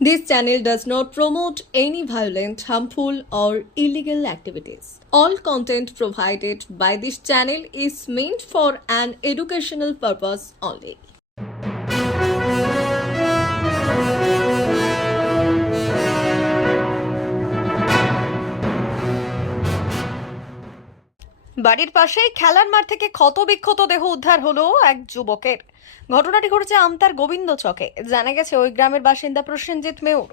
This channel does not promote any violent, harmful, or illegal activities. All content provided by this channel is meant for an educational purpose only. বাড়ির পাশেই খেলার মাঠ থেকে ক্ষতবিক্ষত দেহ উদ্ধার হলো এক যুবকের ঘটনাটি ঘটেছে আমতার গোবিন্দ চকে। জানা গেছে, ওই গ্রামের বাসিন্দা প্রসেনজিৎ মেয়র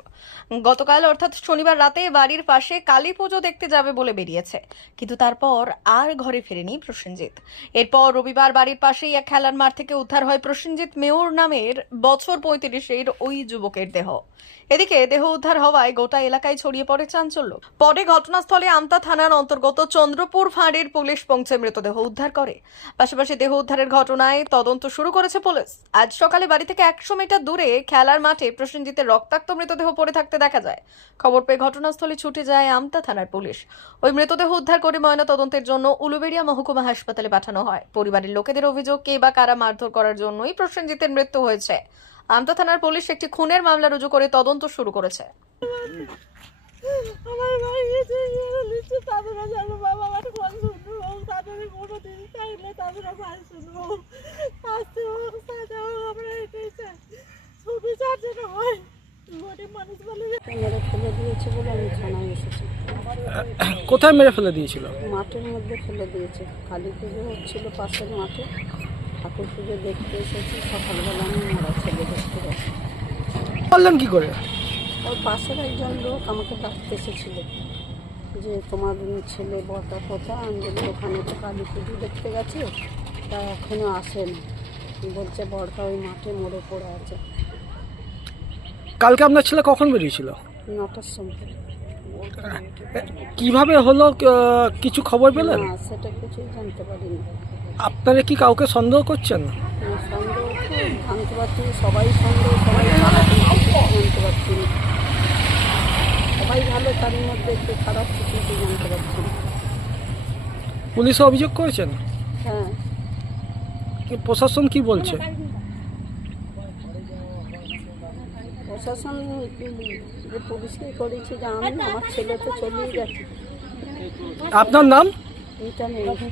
গতকাল, অর্থাৎ শনিবার রাতে, বাড়ির পাশে কালী পুজো দেখতে যাবে বলে বেরিয়েছে। কিন্তু তারপর আর ঘরে ফেরেনি প্রসেনজিৎ। এরপর রবিবার বাড়ির পাশেই এক খেলার মাঠ থেকে উদ্ধার হয় প্রসেনজিৎ মেয়র নামের বছর পঁয়ত্রিশের ওই যুবকের দেহ। এদিকে দেহ উদ্ধার হওয়ায় গোটা এলাকায় ছড়িয়ে পড়ে চাঞ্চল্য। পরে ঘটনাস্থলে আমতা থানার অন্তর্গত চন্দ্রপুর ফাঁড়ির পুলিশ পৌঁছে মৃতদেহ উদ্ধার করে। পাশাপাশি দেহ উদ্ধারের ঘটনায় তদন্ত শুরু করেছে পুলিশ। আজ সকালে বাড়ি থেকে একশো মিটার দূরে খেলার মাঠে প্রসেনজিতের রক্তাক্ত মৃতদেহ পড়ে থাকতে দেখা যায়। খবর পেয়ে ঘটনাস্থলে ছুটে যায় আমতা থানার পুলিশ। ওই মৃতদেহ উদ্ধার করে ময়না তদন্তের জন্য উলুবেড়িয়া মহকুমা হাসপাতালে পাঠানো হয়। পরিবারের লোকেদের অভিযোগ কে বা কারা মারধর করার জন্যই প্রসেনজিতের মৃত্যু হয়েছে। আমতা থানার পুলিশ একটি খুনের মামলা রুজু করে তদন্ত শুরু করেছে। তাদের ফোন শুনব তাদের কোনো দিন তাদের শুনব আসতে হোক সাজা হোক আমরা এটাই চাই ছবি চার যেন হয় গরিব মানুষ বলে যে মেরে ফেলে দিয়েছে বলে আমি থানায় এসেছি কোথায় মেরে ফেলে দিয়েছিল? মাঠের মধ্যে ফেলে দিয়েছে। কালী পুজো হচ্ছিল পাশের মাঠে। ঠাকুর পুজো দেখতে এসেছি। সকালবেলা আমি মারা ছেলে দেখতে গেছি বললেন কি করে? ওর পাশের একজন লোক আমাকে ডাকতে এসেছিল যে তোমার ছেলে বটা কোথায় আমি বলি ওখানে তো কালী পুজো দেখতে গেছে তা এখনও আসেনি বলছে বড়টা ওই মাঠে মরে পড়ে আছে। কালকে আপনার ছেলে কখন বেরিয়েছিল? নটার সময়। কীভাবে হলো আহ, কিছু খবর পেলেন? না সেটা কিছুই জানতে পারিনি। আপনারা কি কাউকে সন্দেহ করছেন? আমার সন্দেহ তো জানতে পারছি না, সবাই সন্দেহ সবাই খারাপ কিন্তু জানতে পারছি না। সবাই ভালো তার মধ্যে একটু খারাপ কিন্তু জানতে পারছি না। পুলিশে অভিযোগ করেছেন? হ্যাঁ। কি প্রশাসন কি বলছে? প্রশাসন যে পুলিশকে করেছি যে আমি আমার ছেলে তো চলেই গেছে। আপনার নাম? এটা নেই।